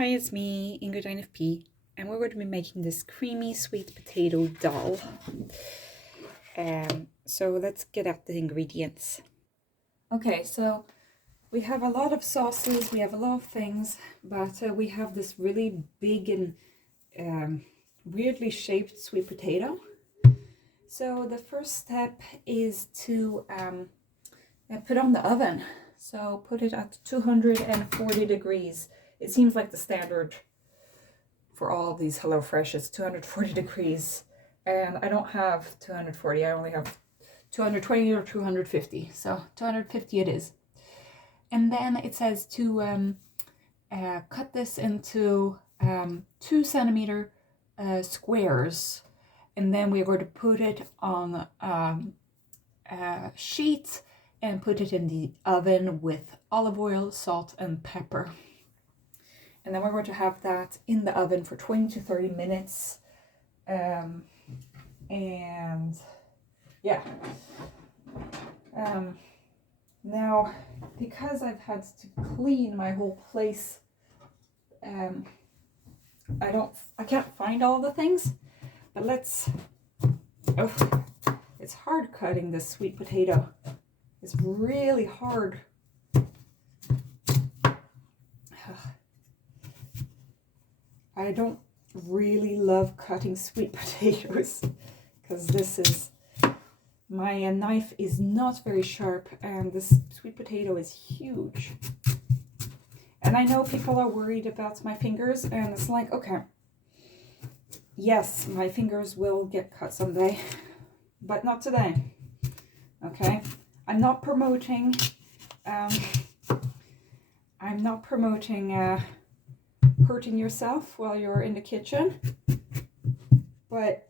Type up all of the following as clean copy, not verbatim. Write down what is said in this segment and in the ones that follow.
Hi, it's me, Ingrid INFP, and we're going to be making this creamy sweet potato dal. So let's get at the ingredients. Okay, so we have a lot of sauces, we have a lot of things, but we have this really big and weirdly shaped sweet potato. So the first step is to put on the oven. So put it at 240 degrees. It seems like the standard for all of these HelloFresh is 240 degrees. And I don't have 240, I only have 220 or 250. So 250 it is. And then it says to cut this into 2 centimeter squares. And then we're going to put it on a sheet and put it in the oven with olive oil, salt, and pepper. And then we're going to have that in the oven for 20 to 30 minutes. And yeah. Now, because I've had to clean my whole place, I can't find all the things, but it's hard cutting this sweet potato. It's really hard. I don't really love cutting sweet potatoes because my knife is not very sharp and this sweet potato is huge. And I know people are worried about my fingers, and it's like, okay, yes, my fingers will get cut someday, but not today. Okay, I'm not promoting hurting yourself while you're in the kitchen, but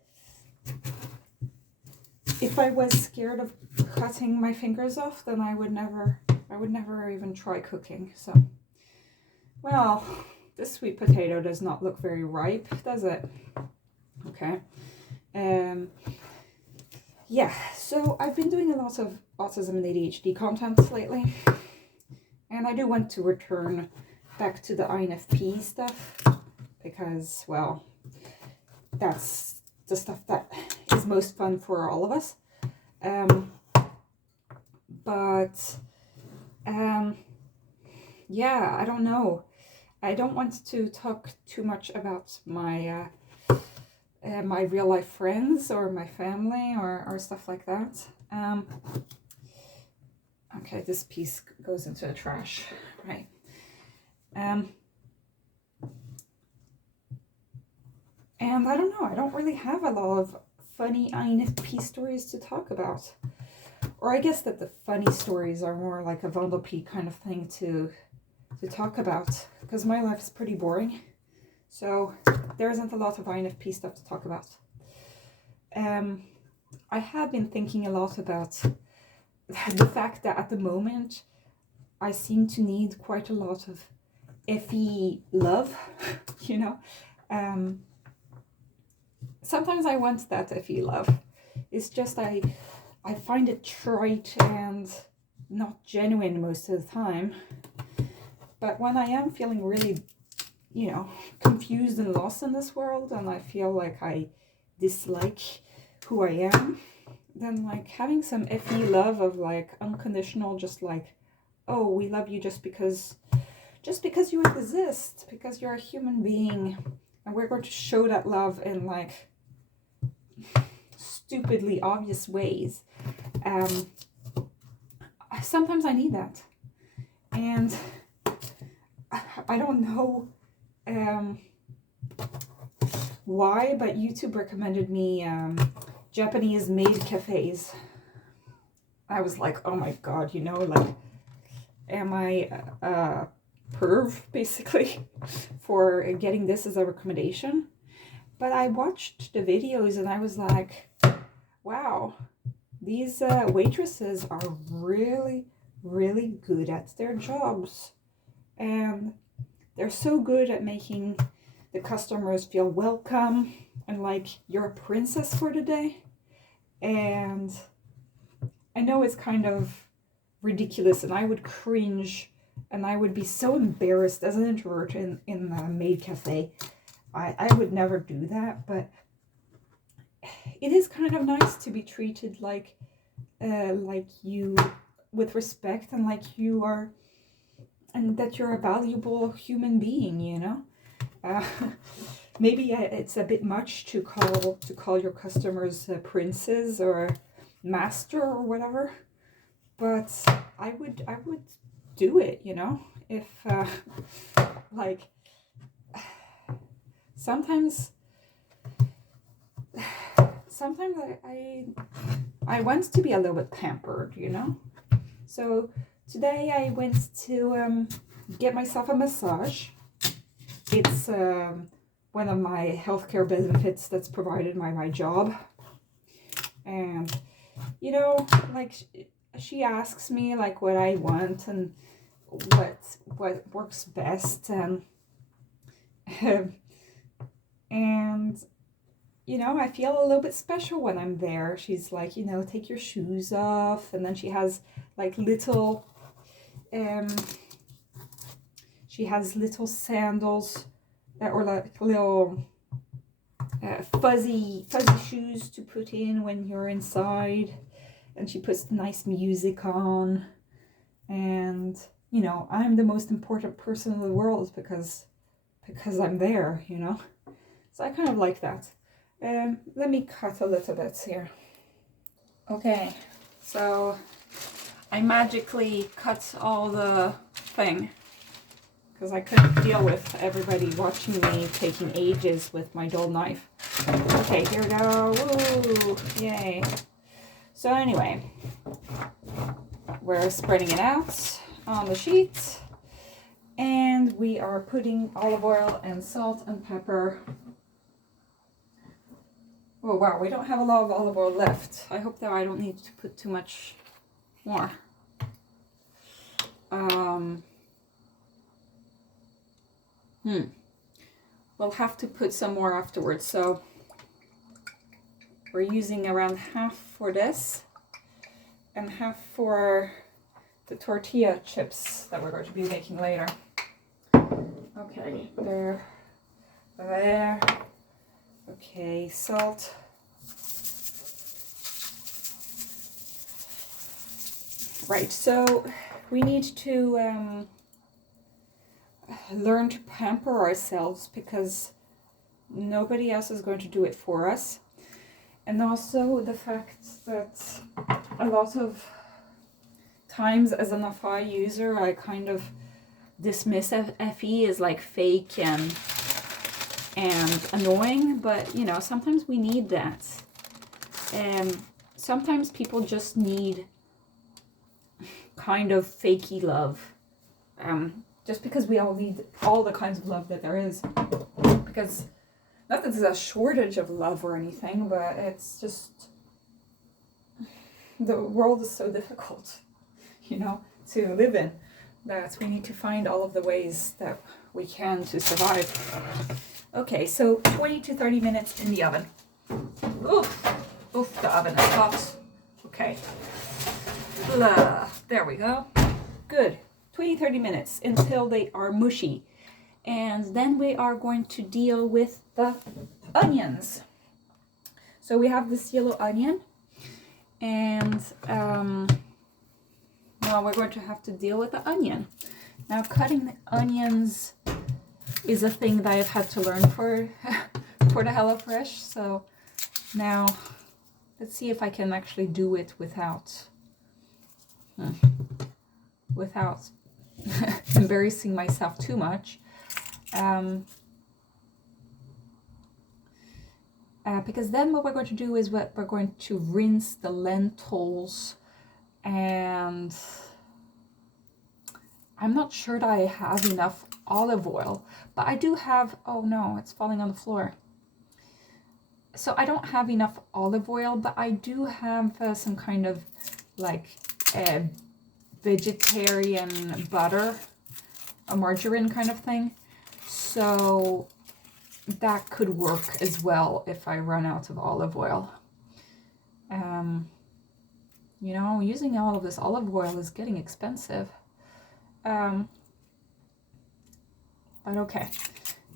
if I was scared of cutting my fingers off, then I would never even try cooking. So, well, this sweet potato does not look very ripe, does it? Okay. Yeah, so I've been doing a lot of autism and ADHD content lately, and I do want to return back to the INFP stuff because, well, that's the stuff that is most fun for all of us. Yeah, I don't know. I don't want to talk too much about my my real life friends or my family or stuff like that. Okay, this piece goes into the trash, right? And I don't know, I don't really have a lot of funny INFP stories to talk about. Or I guess that the funny stories are more like a Vondelp kind of thing to talk about, because my life is pretty boring. So there isn't a lot of INFP stuff to talk about. I have been thinking a lot about the fact that at the moment I seem to need quite a lot of FE love, you know. Sometimes I want that FE love. It's just I find it trite and not genuine most of the time. But when I am feeling really, confused and lost in this world, and I feel like I dislike who I am, then like having some FE love of like unconditional, just like, oh, we love you just because you exist, because you're a human being, and we're going to show that love in like stupidly obvious ways. Sometimes I need that, and I don't know why, but YouTube recommended me Japanese maid cafes. I was like, oh my god, like, am I a perv basically for getting this as a recommendation? But I watched the videos and I was like, wow, these waitresses are really, really good at their jobs. And they're so good at making the customers feel welcome and like you're a princess for the day. And I know it's kind of ridiculous and I would cringe And I would be so embarrassed as an introvert in a maid cafe. I would never do that, but it is kind of nice to be treated like you, with respect, and like you are, and that you're a valuable human being, you know. Uh, maybe it's a bit much to call your customers princes or master or whatever, but I would do it, you know, if like sometimes I want to be a little bit pampered, you know. So today I went to get myself a massage. It's one of my healthcare benefits that's provided by my job. And, you know, like she asks me like what I want and what works best, and and you know, I feel a little bit special when I'm there. She's like, you know, take your shoes off, and then she has like little she has little sandals or like little fuzzy shoes to put in when you're inside, and she puts nice music on, and you know, I'm the most important person in the world because I'm there, you know. So I kind of like that. Let me cut a little bit here. Okay, so I magically cut all the thing because I couldn't deal with everybody watching me taking ages with my dull knife. Okay, here we go. Woo! Yay! So anyway, we're spreading it out on the sheet, and we are putting olive oil and salt and pepper. Oh wow, we don't have a lot of olive oil left. I hope that I don't need to put too much more. We'll have to put some more afterwards, so we're using around half for this and half for the tortilla chips that we're going to be making later. Okay, there. Okay, salt. Right, so we need to learn to pamper ourselves because nobody else is going to do it for us. And also the fact that a lot of times as an FI user, I kind of dismiss FE as like fake and annoying, but you know, sometimes we need that. Sometimes people just need kind of fakey love. Just because we all need all the kinds of love that there is. Because not that there's a shortage of love or anything, but it's just the world is so difficult, you know, to live in, that we need to find all of the ways that we can to survive. Okay, so 20 to 30 minutes in the oven. Oof, the oven is hot. Okay. There we go. Good. 20-30 minutes until they are mushy. And then we are going to deal with the onions. So we have this yellow onion, and now we're going to have to deal with the onion. Now cutting the onions is a thing that I've had to learn for the HelloFresh. So now let's see if I can actually do it without embarrassing myself too much. Because then what we're going to do is we're going to rinse the lentils, and I'm not sure that I have enough olive oil, but I do have, oh no, it's falling on the floor. So I don't have enough olive oil, but I do have some kind of like vegetarian butter, a margarine kind of thing. So that could work as well if I run out of olive oil. You know, using all of this olive oil is getting expensive. But okay,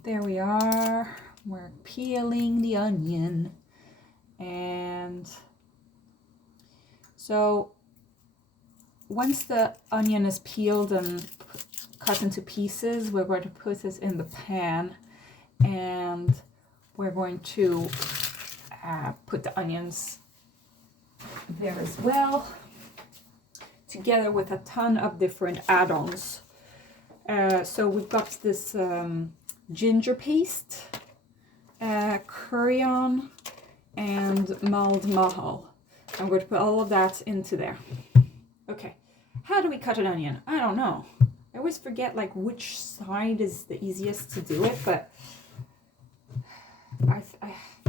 there we are. We're peeling the onion. And so once the onion is peeled and cut into pieces, we're going to put it in the pan, and we're going to put the onions there as well, together with a ton of different add-ons. So we've got this ginger paste, corian, and mulled mahal. I'm going to put all of that into there. Okay, how do we cut an onion? I don't know. I always forget like which side is the easiest to do it, but I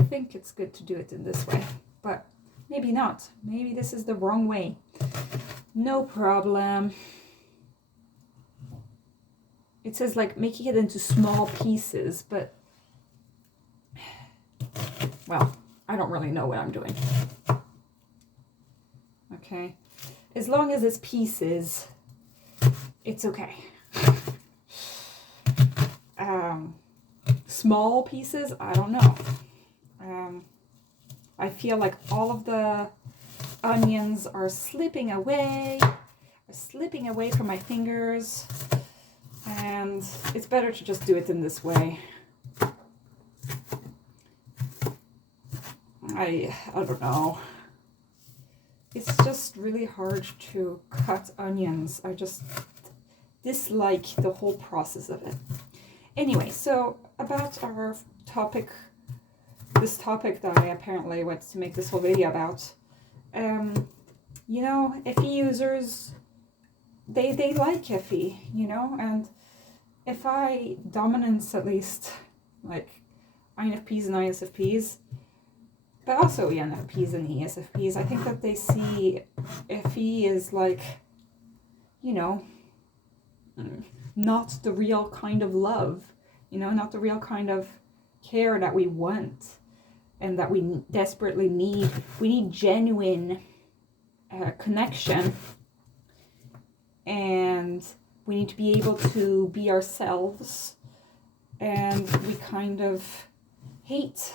think it's good to do it in this way, but maybe not. Maybe this is the wrong way. No problem. It says like making it into small pieces, but well, I don't really know what I'm doing. Okay, as long as it's pieces, it's okay. Small pieces, I don't know. I feel like all of the onions are slipping away from my fingers, and it's better to just do it in this way. I don't know. It's just really hard to cut onions. I just dislike the whole process of it. Anyway, so about our topic, this topic that I apparently went to make this whole video about. You know, FE users, they like FE, you know, and FI dominance at least, like INFPs and ISFPs, but also ENFPs and ESFPs, I think that they see FE as like, you know, not the real kind of love, you know, not the real kind of care that we want and that we desperately need. We need genuine connection, and we need to be able to be ourselves, and we kind of hate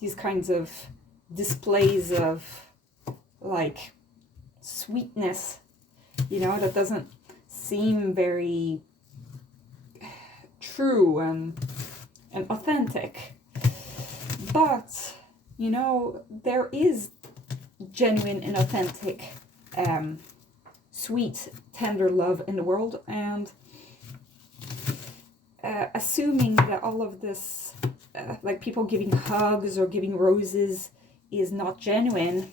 these kinds of displays of like sweetness, you know, that doesn't seem very true and authentic. But, you know, there is genuine and authentic sweet, tender love in the world, and assuming that all of this, like people giving hugs or giving roses, is not genuine,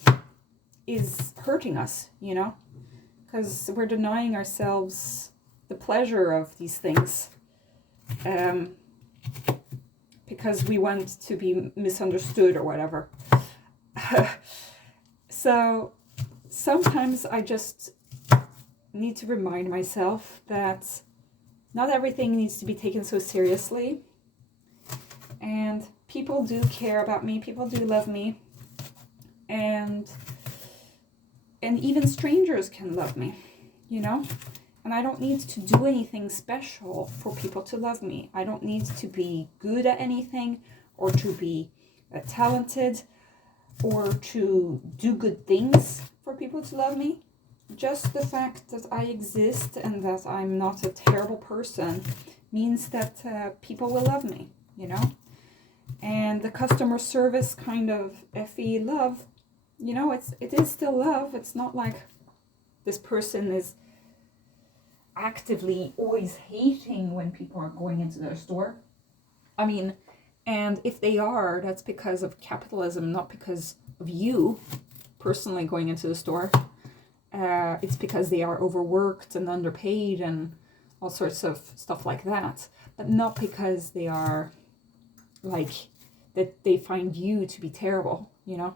is hurting us, you know, because we're denying ourselves the pleasure of these things, because we want to be misunderstood or whatever. So sometimes I just need to remind myself that not everything needs to be taken so seriously, and people do care about me, people do love me, and even strangers can love me, you know, and I don't need to do anything special for people to love me. I don't need to be good at anything, or to be talented, or to do good things for people to love me. Just the fact that I exist and that I'm not a terrible person means that people will love me, you know? And the customer service kind of FE love, you know, it is still love. It's not like this person is actively always hating when people are going into their store. I mean, and if they are, that's because of capitalism, not because of you personally going into the store. It's because they are overworked and underpaid and all sorts of stuff like that, but not because they are like, that they find you to be terrible, you know.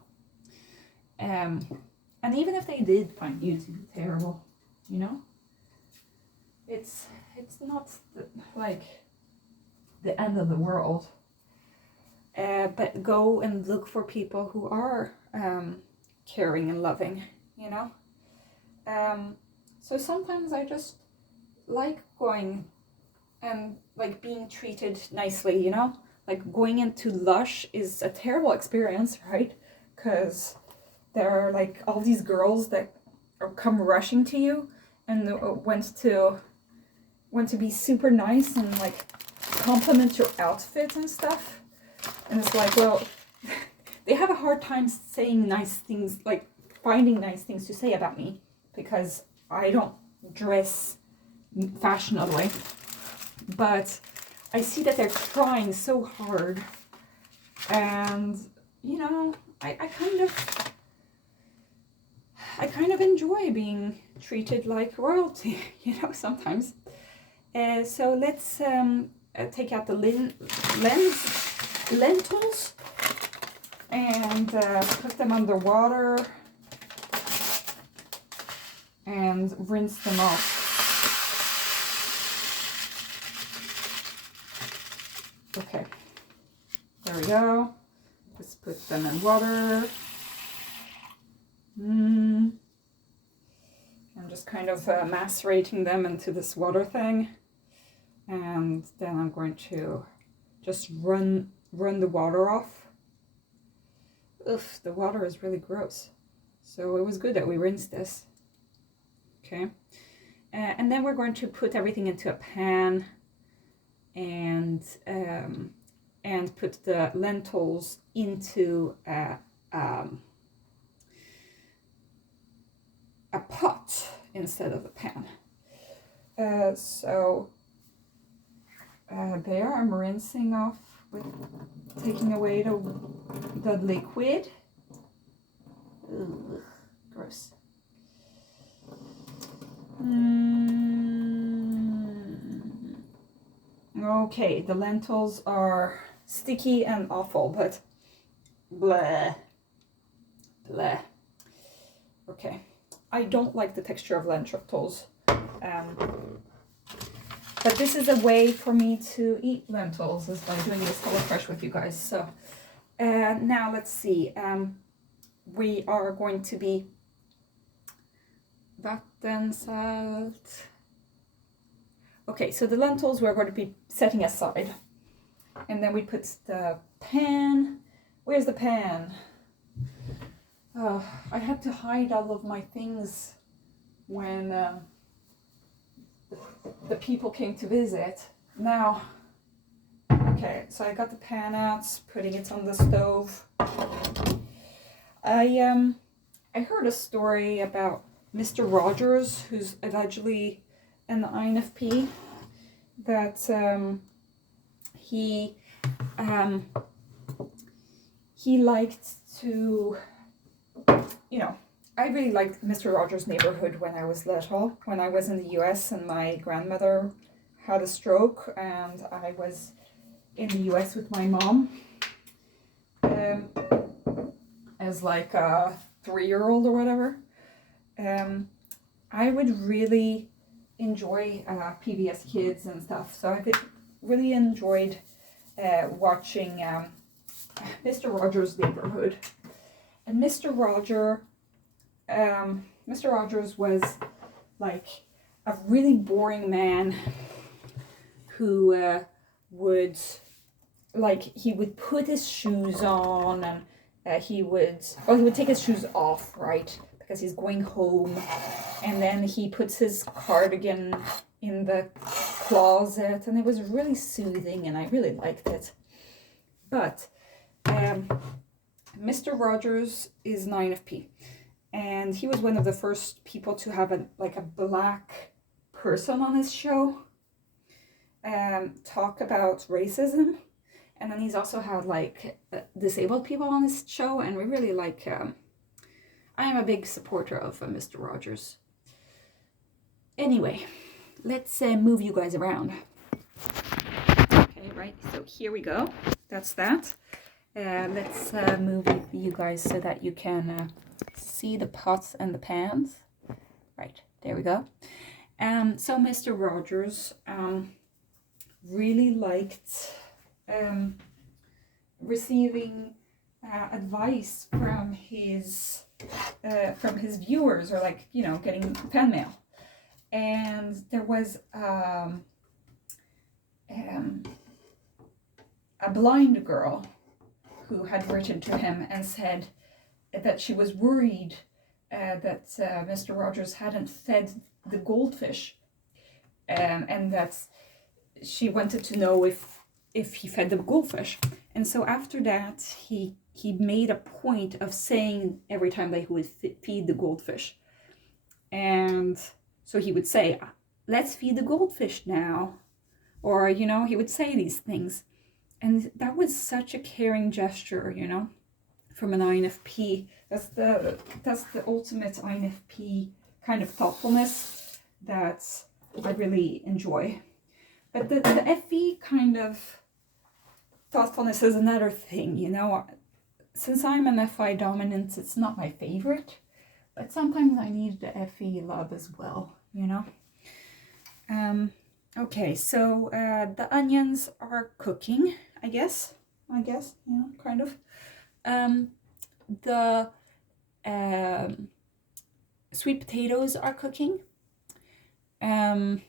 And even if they did find you to be terrible, you know, it's not like the end of the world. But go and look for people who are caring and loving, you know. So sometimes I just like going and like being treated nicely, you know? Like going into Lush is a terrible experience, right? Because there are like all these girls that come rushing to you and want to be super nice and like compliment your outfit and stuff. And it's like, well, they have a hard time saying nice things, like finding nice things to say about me, because I don't dress fashionably. But I see that they're trying so hard, and you know, I kind of enjoy being treated like royalty, you know, sometimes. So let's take out the lentils and put them under water and rinse them off. Okay, there we go. Just put them in water. I'm just kind of macerating them into this water thing, and then I'm going to just run the water off. Ugh, the water is really gross. So it was good that we rinsed this. Okay, and then we're going to put everything into a pan and put the lentils into a pot instead of a pan. So there I'm rinsing off with taking away the liquid. Ugh, gross. Okay, the lentils are sticky and awful, but bleh. Bleh. Okay. I don't like the texture of lentils. But this is a way for me to eat lentils, is by doing this HelloFresh with you guys. So now let's see. We are going to be vattensalt. Okay, so the lentils we're going to be setting aside. And then we put the pan. Where's the pan? I had to hide all of my things when the people came to visit. Now, okay, so I got the pan out, putting it on the stove. I heard a story about Mr. Rogers, who's allegedly an INFP, that he liked to, you know, I really liked Mr. Rogers' Neighborhood when I was little, when I was in the US and my grandmother had a stroke and I was in the US with my mom as like a 3-year-old or whatever. I would really enjoy PBS Kids and stuff, so I really enjoyed watching Mr. Rogers' Neighborhood. And Mr. Rogers was like a really boring man who would put his shoes on, and he would take his shoes off, right, because he's going home, and then he puts his cardigan in the closet, and it was really soothing and I really liked it. But Mr. Rogers is an INFP, and he was one of the first people to have a black person on his show talk about racism. And then he's also had disabled people on his show, and we really like, I am a big supporter of Mr. Rogers. Anyway, let's move you guys around. Okay, right, so here we go. That's that. Let's move you guys so that you can see the pots and the pans. Right, there we go. So Mr. Rogers really liked receiving advice from his viewers, or getting fan mail. and there was a blind girl who had written to him and said that she was worried that Mr. Rogers hadn't fed the goldfish, and that she wanted to know if he fed the goldfish. And so after that, he made a point of saying every time that he would feed the goldfish. And so he would say, let's feed the goldfish now. Or, you know, he would say these things. And that was such a caring gesture, you know, from an INFP. That's the ultimate INFP kind of thoughtfulness that I really enjoy. But the FE kind of thoughtfulness is another thing, you know. Since I'm an FI dominant, it's not my favorite, but sometimes I need the FE love as well, you know. Okay, so the onions are cooking, I guess, you know, kind of. The sweet potatoes are cooking. And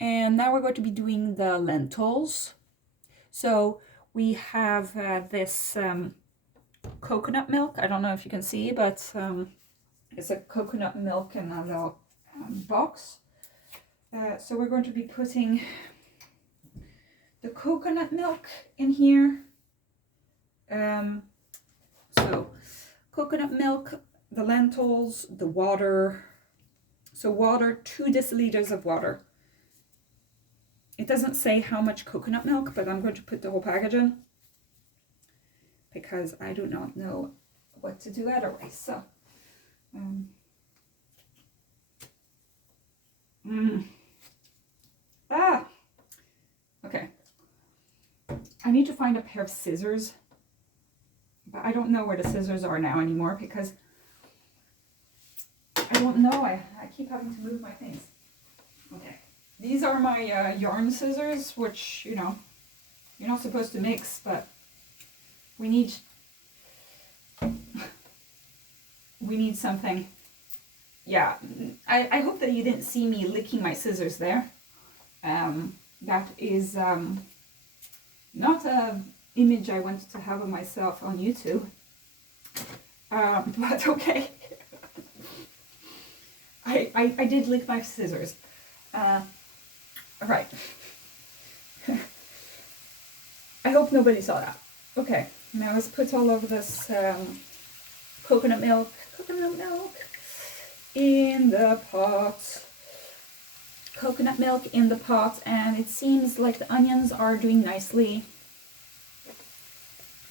now we're going to be doing the lentils. So we have this coconut milk. I don't know if you can see, but it's a coconut milk in a little box. So we're going to be putting the coconut milk in here. So coconut milk, the lentils, the water. So water, 2 deciliters of water. It doesn't say how much coconut milk, but I'm going to put the whole package in because I do not know what to do otherwise. So, okay. I need to find a pair of scissors, but I don't know where the scissors are now anymore because I don't know. I keep having to move my things. Okay. These are my yarn scissors, which, you know, you're not supposed to mix, but we need something. Yeah, I hope that you didn't see me licking my scissors there. That is not an image I wanted to have of myself on YouTube. But okay. I did lick my scissors. Right. I hope nobody saw that. Okay, now let's put all of this coconut milk in the pot. Coconut milk in the pot, and it seems like the onions are doing nicely.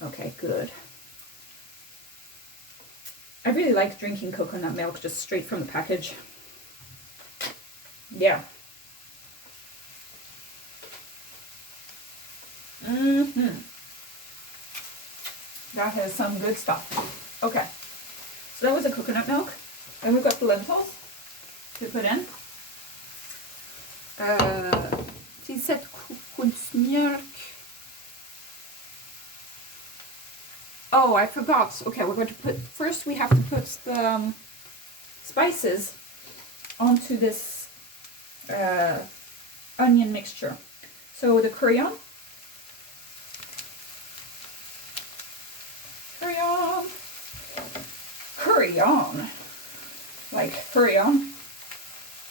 Okay, good. I really like drinking coconut milk just straight from the package. Yeah. That has some good stuff. Okay. So that was the coconut milk. Then we've got the lentils to put in. Tillsätt kokosmjölk. Oh, I forgot. Okay, we're going to put, first we have to put the spices onto this onion mixture. So the coriander. Like hurry on.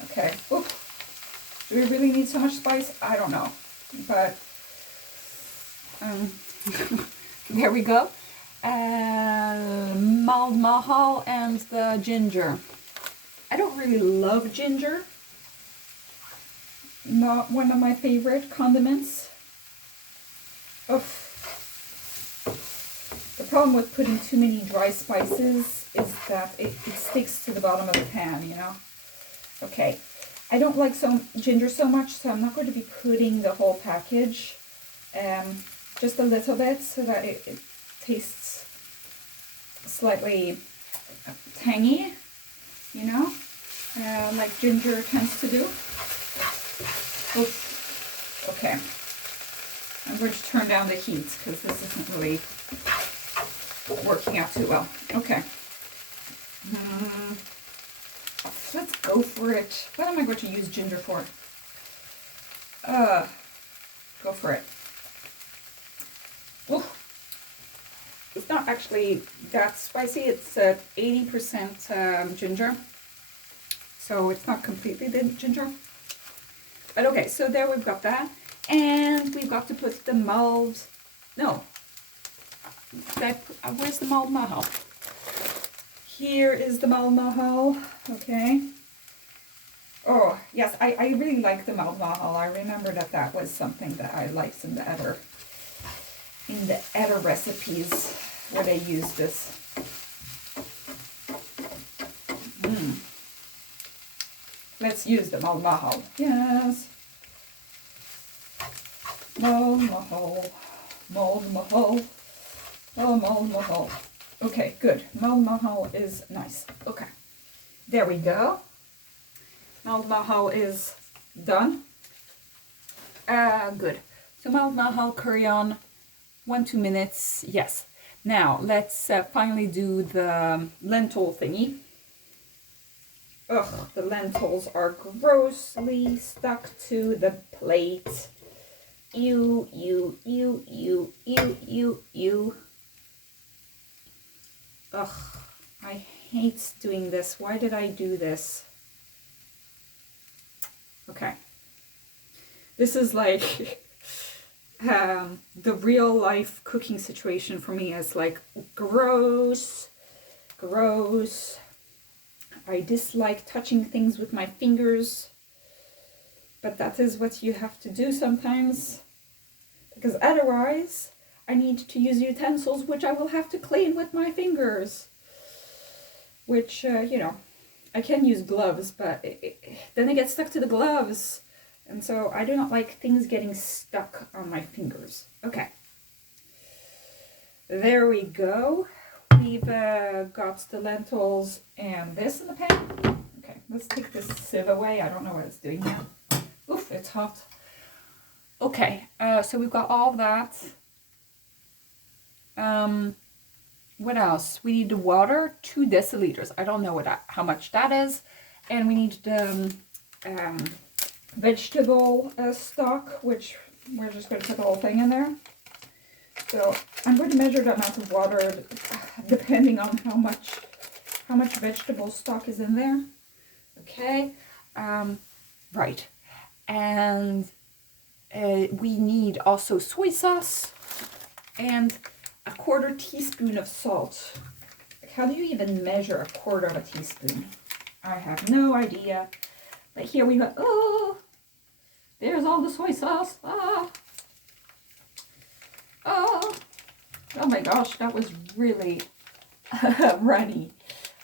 Okay. Oop. Do we really need so much spice? I don't know. But there we go. Mild mahal and the ginger. I don't really love ginger. Not one of my favorite condiments. Oof. The problem with putting too many dry spices is that it sticks to the bottom of the pan, you know. Okay, I don't like ginger so much, so I'm not going to be putting the whole package. Just a little bit so that it tastes slightly tangy, you know, like ginger tends to do. Oops. Okay, I'm going to turn down the heat because this isn't really working out too well. Okay. Let's go for it. What am I going to use ginger for? Go for it. Oh, it's not actually that spicy. It's 80% ginger. So it's not completely the ginger. But okay, so there we've got that. And we've got to put the mulled, no, where's the mulled mahal? Here is the mulled mahal, okay. Oh, yes, I really like the mulled mahal. I remember that was something that I liked in the other recipes where they use this. Let's use the mulled mahal. Yes. Mulled mahal. Mulled mahal. Oh, mulled mahal. Okay, good. Mulled mahal is nice. Okay. There we go. Mulled mahal is done. Good. So mulled mahal curry on 1-2 minutes. Yes. Now let's finally do the lentil thingy. Ugh, the lentils are grossly stuck to the plate. Ew. Ugh, I hate doing this. Why did I do this? Okay. This is like the real life cooking situation for me is like gross. I dislike touching things with my fingers, but that is what you have to do sometimes, because otherwise I need to use utensils which I will have to clean with my fingers, which, you know, I can use gloves, but then it gets stuck to the gloves, and so I do not like things getting stuck on my fingers. Okay, there we go. We've got the lentils and this in the pan. Okay, let's take this sieve away. I don't know what it's doing now. Oof, it's hot. Okay, so we've got all of that. What else? We need the water, 2 deciliters. I don't know how much that is. And we need the vegetable stock, which we're just going to put the whole thing in there. So I'm going to measure the amount of water depending on how much vegetable stock is in there. Okay, right. And we need also soy sauce and a 1/4 teaspoon of salt. How do you even measure a 1/4 teaspoon? I have no idea. But here we go. Oh, there's all the soy sauce. Oh my gosh, that was really runny.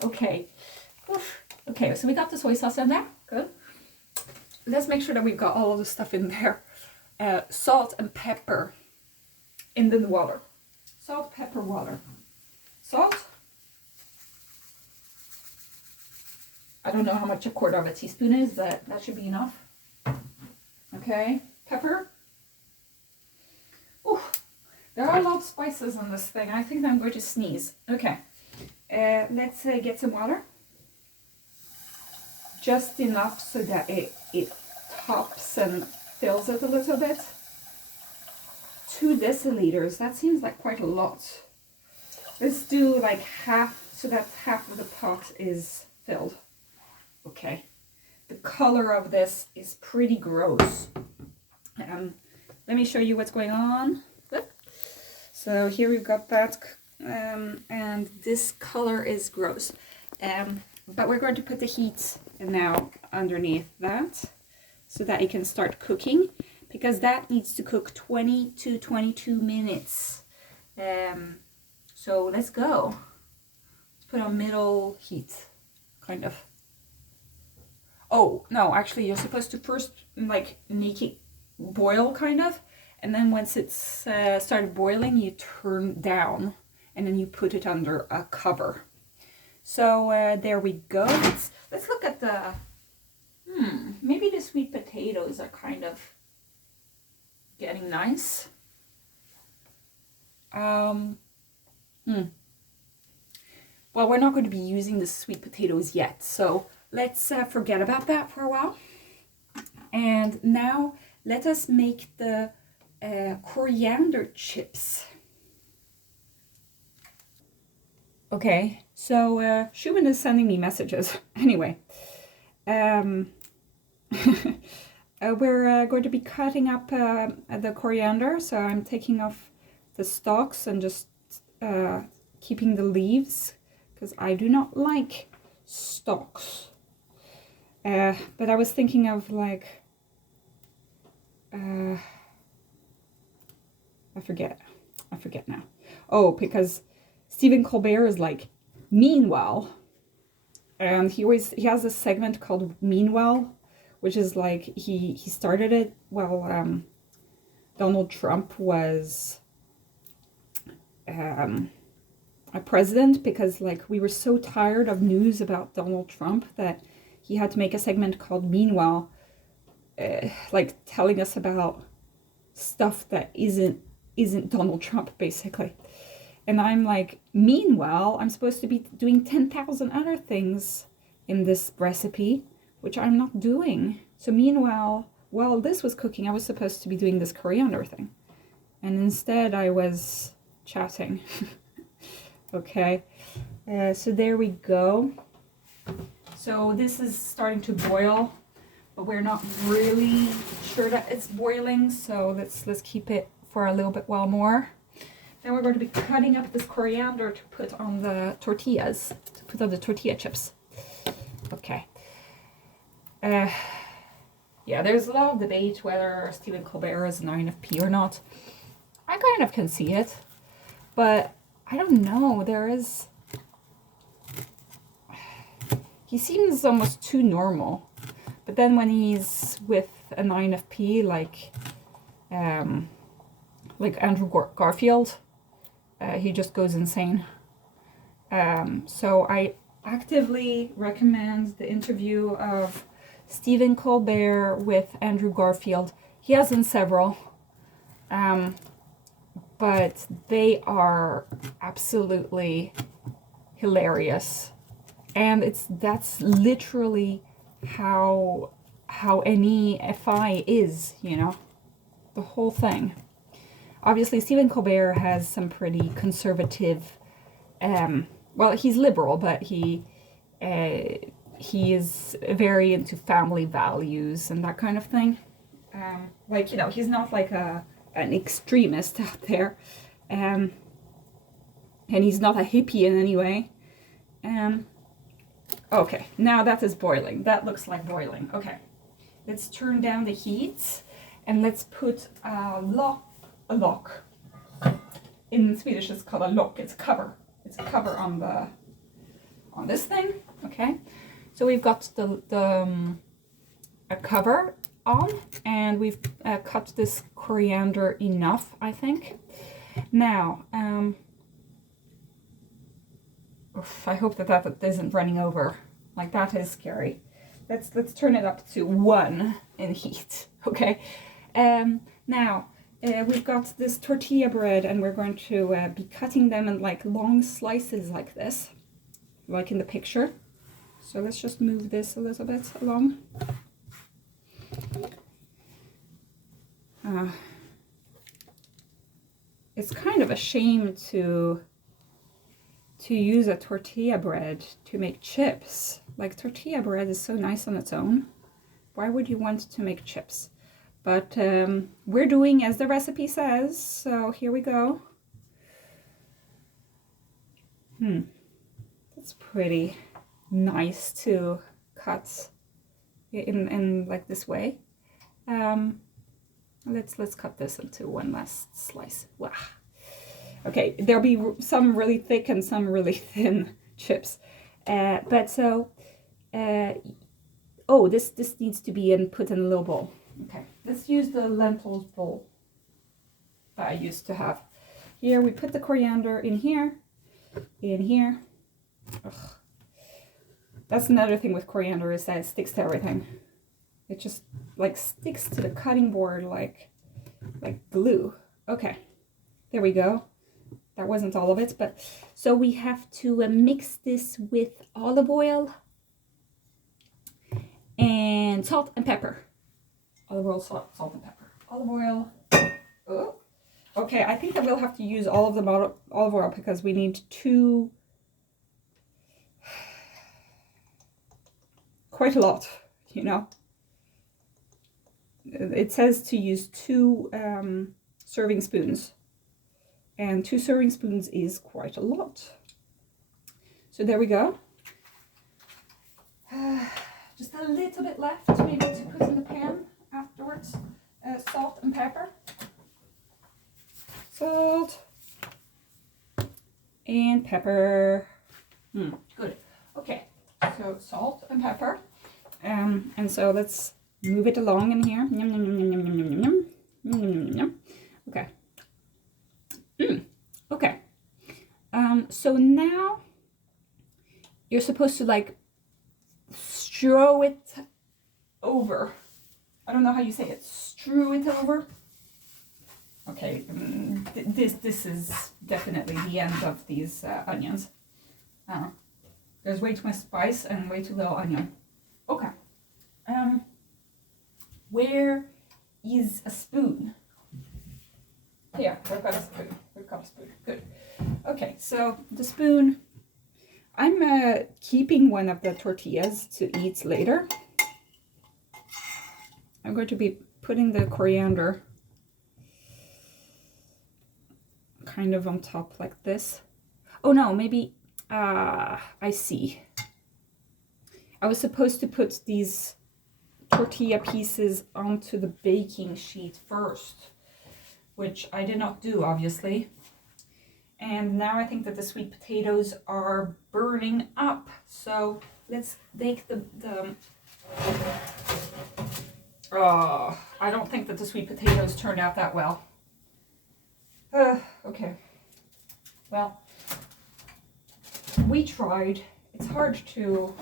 Okay. Oof. Okay, so we got the soy sauce in there. Good. Let's make sure that we've got all of the stuff in there. Salt and pepper in the water. Salt, pepper, water. Salt. I don't know how much a 1/4 teaspoon is, but that should be enough. Okay. Pepper. Ooh, there are a lot of spices in this thing. I think I'm going to sneeze. Okay. Let's get some water. Just enough so that it tops and fills it a little bit. 2 deciliters. That seems like quite a lot. Let's do like half, so that half of the pot is filled. Okay. The color of this is pretty gross. Let me show you what's going on. So here we've got that, and this color is gross. But we're going to put the heat now underneath that so that it can start cooking, because that needs to cook 20 to 22 minutes. So let's go. Let's put on middle heat, kind of. Oh, no, actually you're supposed to first like make it boil, kind of. And then once it's started boiling, you turn down and then you put it under a cover. So there we go. Let's look at the, maybe the sweet potatoes are kind of getting nice. Well, we're not going to be using the sweet potatoes yet. So let's forget about that for a while. And now let us make the coriander chips. Okay, so Schumann is sending me messages. Anyway, we're going to be cutting up the coriander. So I'm taking off the stalks and just keeping the leaves because I do not like stalks. But I was thinking of like, I forget now. Oh, because Stephen Colbert is like, meanwhile, and he has a segment called Meanwhile, which is like he started it while Donald Trump was a president, because like we were so tired of news about Donald Trump that he had to make a segment called Meanwhile, like telling us about stuff that isn't Donald Trump, basically. And I'm like, meanwhile, I'm supposed to be doing 10,000 other things in this recipe, which I'm not doing. So meanwhile, while this was cooking, I was supposed to be doing this coriander thing. And instead I was chatting. Okay, so there we go. So this is starting to boil, but we're not really sure that it's boiling. So let's keep it for a little bit while more. Then we're going to be cutting up this coriander to put on the tortillas, to put on the tortilla chips. Okay. Yeah, there's a lot of debate whether Stephen Colbert is an INFP or not. I kind of can see it, but I don't know. He seems almost too normal. But then when he's with an INFP like Andrew Garfield, he just goes insane. So I actively recommend the interview of Stephen Colbert with Andrew Garfield. He has in several, but they are absolutely hilarious, and that's literally how any FI is, you know, the whole thing. Obviously, Stephen Colbert has some pretty conservative, well, he's liberal, but he is very into family values and that kind of thing. Like, you know, he's not like an extremist out there, and he's not a hippie in any way. Okay, now that is boiling. That looks like boiling. Okay, let's turn down the heat and let's put a lock. In Swedish it's called a lock. It's a cover. It's a cover on this thing. Okay, so we've got a cover on, and we've cut this coriander enough, I think. Now, I hope that isn't running over. Like, that is scary. Let's turn it up to 1 in heat. Okay. Now we've got this tortilla bread, and we're going to be cutting them in like long slices like this, like in the picture. So let's just move this a little bit along. It's kind of a shame to use a tortilla bread to make chips. Like, tortilla bread is so nice on its own. Why would you want to make chips? But we're doing as the recipe says, so here we go. That's pretty nice to cut in like this way. Let's cut this into one last slice. Wow. Okay, there'll be some really thick and some really thin chips. But so, oh, this needs to be put in a little bowl. Okay, let's use the lentils bowl that I used to have. Here, we put the coriander in here. Ugh. That's another thing with coriander, is that it sticks to everything. It just like sticks to the cutting board like glue. Okay, there we go. That wasn't all of it, but so we have to mix this with olive oil And salt and pepper. Olive oil, salt and pepper. Olive oil. Oh. Okay, I think I will have to use all of the olive oil because we need quite a lot, you know. It says to use 2 serving spoons. And 2 serving spoons is quite a lot. So there we go. Just a little bit left, maybe to put in the pan afterwards. Salt and pepper. Salt and pepper. Good. Okay, so salt and pepper. And so let's move it along in here. Yum, yum, yum, yum, yum, yum, yum, yum, yum, yum. Okay. Okay. So now you're supposed to like strew it over. I don't know how you say it. Strew it over. Okay, this is definitely the end of these onions. There's way too much spice and way too little onion. Okay. Where is a spoon? Here, we've got a spoon. We've got a spoon. Good. Okay, so the spoon. I'm keeping one of the tortillas to eat later. I'm going to be putting the coriander kind of on top like this. Oh no, maybe, I see. I was supposed to put these tortilla pieces onto the baking sheet first, which I did not do, obviously. And now I think that the sweet potatoes are burning up. So let's bake I don't think that the sweet potatoes turned out that well. Okay. Well, we tried. It's hard to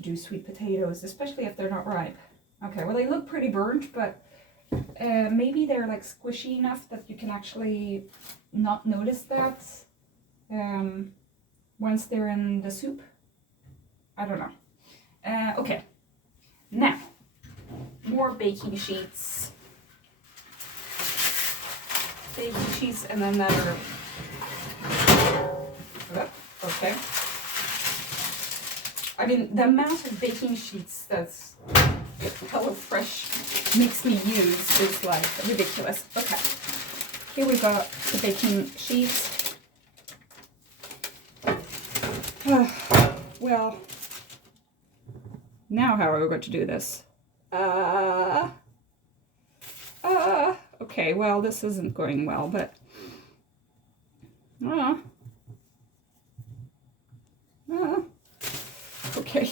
do sweet potatoes, especially if they're not ripe. Okay, well, they look pretty burnt, but maybe they're like squishy enough that you can actually not notice that once they're in the soup. I don't know. Okay, now more baking sheets. Baking sheets and another. Okay. I mean, the amount of baking sheets that's HelloFresh makes me use is like ridiculous. Okay, here we got the baking sheets. Well, now how are we going to do this? Okay, well, this isn't going well, but okay,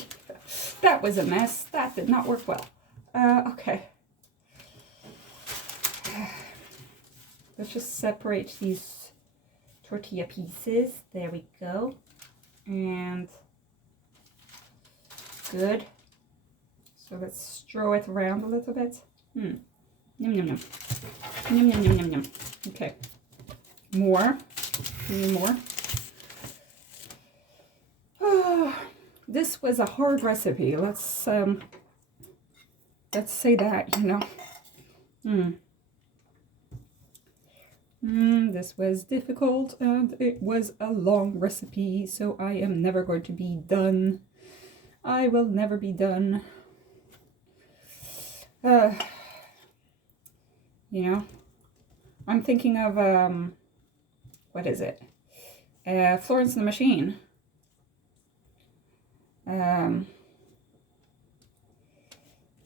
that was a mess. That did not work well. Okay. Let's just separate these tortilla pieces. There we go. And good. So let's strew it around a little bit. Yum, yum, yum. Yum, yum, yum, yum, yum. Okay. More. More. This was a hard recipe. Let's say that, you know. This was difficult and it was a long recipe, so I am never going to be done. I will never be done. You know, I'm thinking of, what is it? Florence and the Machine.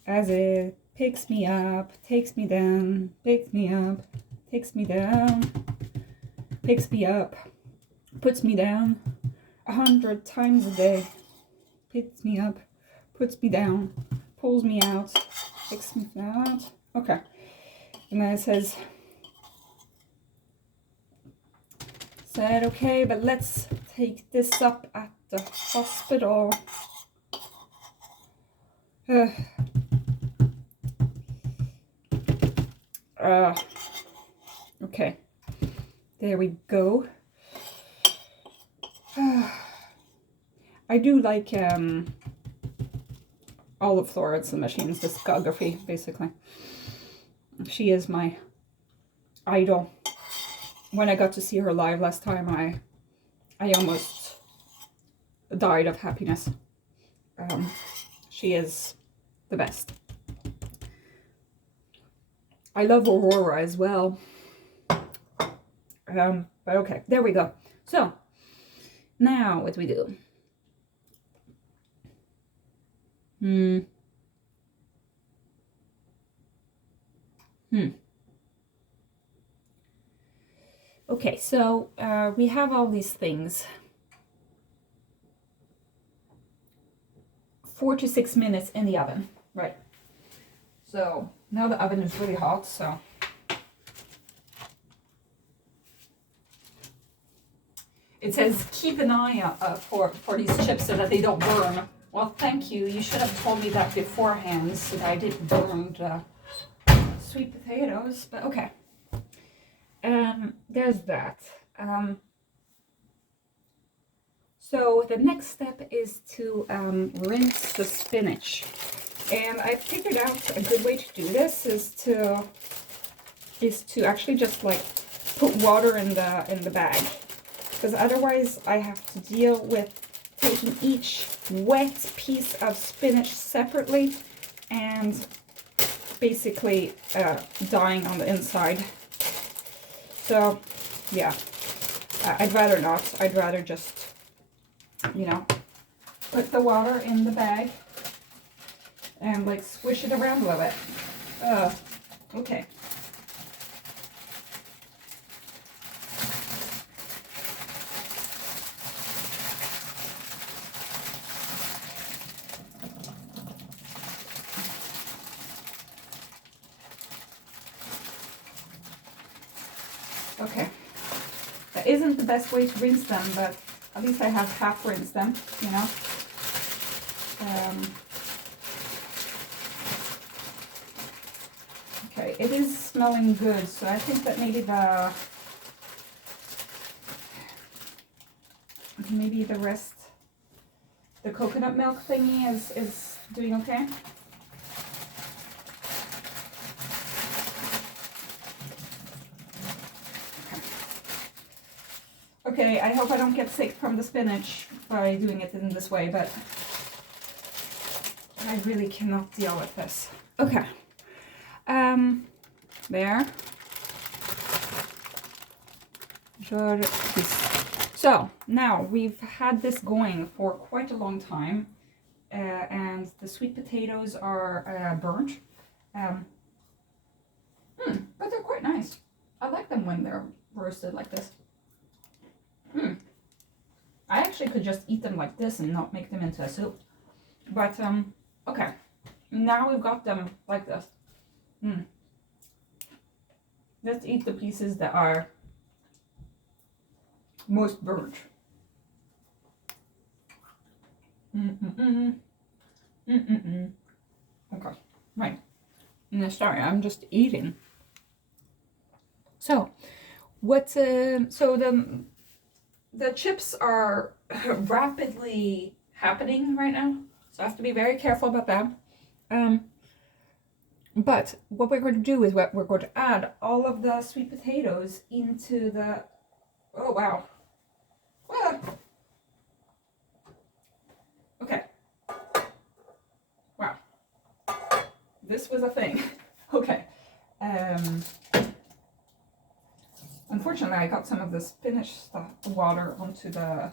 As it picks me up, takes me down, picks me up, takes me down, picks me up, puts me down 100 times a day, picks me up, puts me down, pulls me out, picks me out. Okay, and then it says, okay, but let's take this up at the hospital. Okay, there we go. I do like all of Florence and the Machine's discography, basically. She is my idol. When I got to see her live last time, I almost died of happiness. She is the best. I love Aurora as well. But okay, there we go. So, now what do we do? Okay, so we have all these things. 4 to 6 minutes in the oven, right? So now the oven is really hot, so it says keep an eye out for these chips so that they don't burn. Well, thank you. You should have told me that beforehand so that I didn't burn the sweet potatoes. But okay, there's that. So the next step is to rinse the spinach. And I figured out a good way to do this is to actually just like put water in the bag, because otherwise I have to deal with taking each wet piece of spinach separately and basically dying on the inside. So yeah, I'd rather not. I'd rather just, you know, put the water in the bag and like squish it around a little bit. Okay. Okay. That isn't the best way to rinse them, but at least I have half rinsed them, you know. Okay, it is smelling good, so I think that maybe the rest, the coconut milk thingy is doing okay. Okay, I hope I don't get sick from the spinach by doing it in this way, but I really cannot deal with this. Okay. There. So now we've had this going for quite a long time, and the sweet potatoes are burnt. But they're quite nice. I like them when they're roasted like this. I actually could just eat them like this and not make them into a soup. But okay. Now we've got them like this. Let's eat the pieces that are most burnt. Okay, right. No, sorry, I'm just eating. So, so the chips are rapidly happening right now, so I have to be very careful about that. But what we're going to do is we're going to add all of the sweet potatoes into the, oh wow. Ah. Okay. Wow. This was a thing. Okay. Unfortunately, I got some of the spinach water onto the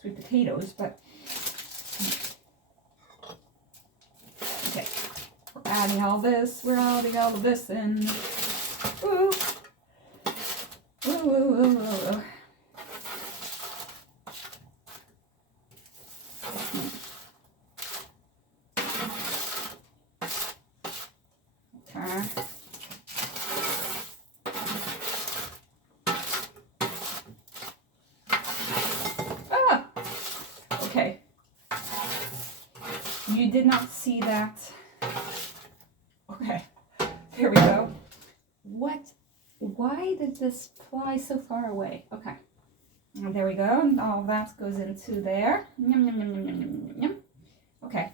sweet potatoes, but okay. We're adding all this. We're adding all of this in. Woo! Woo, woo, woo, woo, woo. Okay. Okay. You did not see that. Okay. There we go. What? Why did this fly so far away? Okay. And there we go. And all that goes into there. Yum, yum, yum, yum, yum, yum, yum. Okay.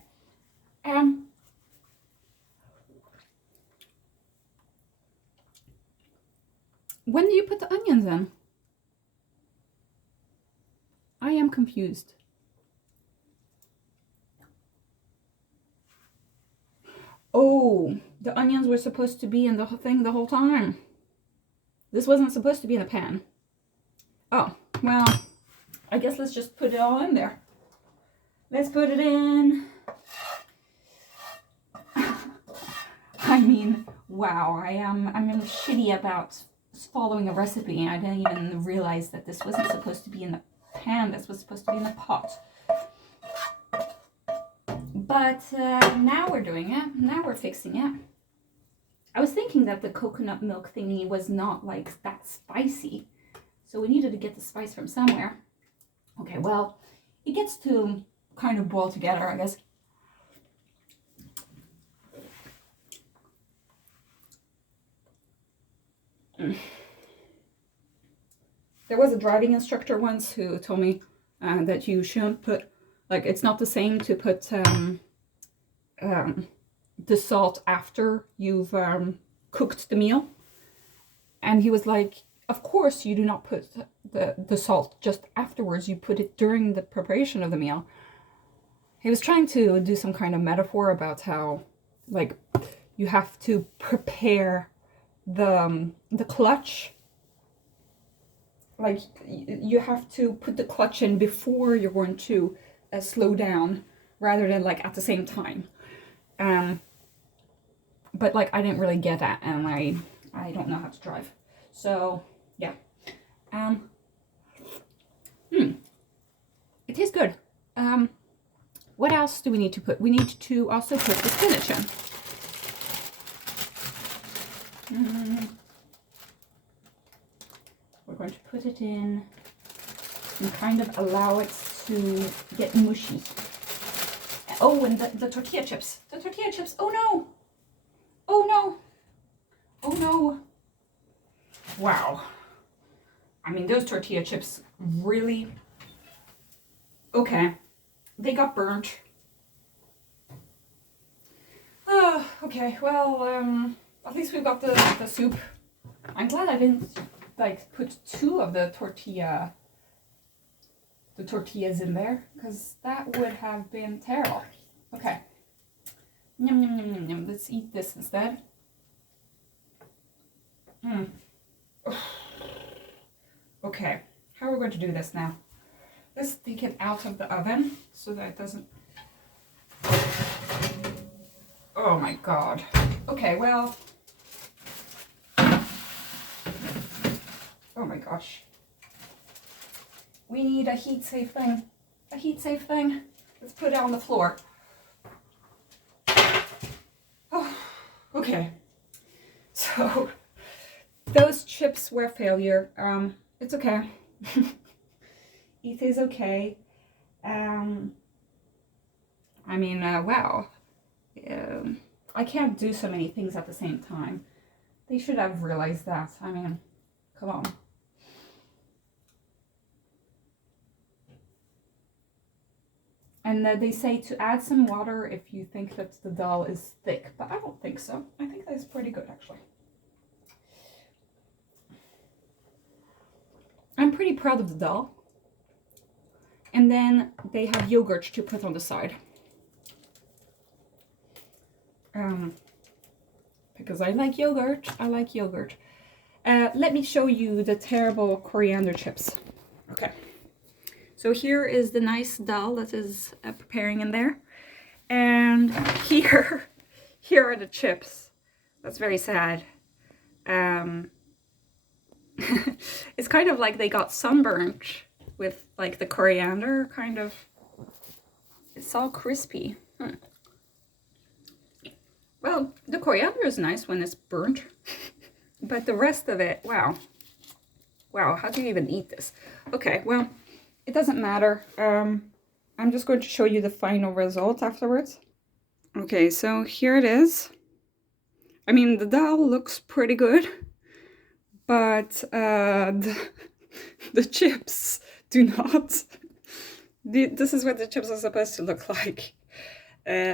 When do you put the onions in? I am confused. Oh, the onions were supposed to be in the thing the whole time. This wasn't supposed to be in the pan. Oh, well, I guess let's just put it all in there. Let's put it in. I mean, wow, I'm shitty about following a recipe. I didn't even realize that this wasn't supposed to be in the pan. This was supposed to be in the pot. But now we're doing it. Now we're fixing it. I was thinking that the coconut milk thingy was not like that spicy. So we needed to get the spice from somewhere. Okay, well, it gets to kind of boil together, I guess. There was a driving instructor once who told me that you shouldn't put, like, it's not the same to put the salt after you've cooked the meal. And he was like, of course you do not put the salt just afterwards, you put it during the preparation of the meal. He was trying to do some kind of metaphor about how, like, you have to prepare the clutch. Like, you have to put the clutch in before you're going to slow down, rather than like at the same time. But like, I didn't really get that, and I don't know how to drive. So yeah. It tastes good. What else do we need to put? We need to also put the spinach in. We're going to put it in and kind of allow it to get mushy. Oh, and the tortilla chips. The tortilla chips. Oh no! Oh no! Oh no! Wow. I mean, those tortilla chips really... Okay. They got burnt. Oh, okay. Well, at least we've got the soup. I'm glad I didn't, like, put two of the tortillas in there, because that would have been terrible. Okay. Yum, yum, yum, yum, yum. Let's eat this instead. Okay, how are we going to do this now? Let's take it out of the oven so that it doesn't... Oh my god. Okay, well... Oh my gosh. We need a heat-safe thing. A heat-safe thing. Let's put it on the floor. Oh, okay. So, those chips were a failure. It's okay. It is okay. I mean, wow. I can't do so many things at the same time. They should have realized that. I mean, come on. And they say to add some water if you think that the dal is thick, but I don't think so. I think that's pretty good, actually. I'm pretty proud of the dal. And then they have yogurt to put on the side. Because I like yogurt. I like yogurt. Let me show you the terrible coriander chips. Okay. So here is the nice dal that is preparing in there. And here are the chips. That's very sad. It's kind of like they got sunburnt with like the coriander kind of. It's all crispy. Well, the coriander is nice when it's burnt. But the rest of it, wow. Wow, how do you even eat this? Okay, well, it doesn't matter. I'm just going to show you the final result afterwards. Okay, so here it is. I mean, the dal looks pretty good, but the chips do not. This is what the chips are supposed to look like.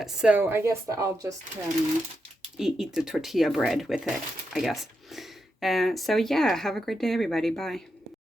So I guess that I'll just eat the tortilla bread with it, I guess. So yeah, have a great day, everybody. Bye.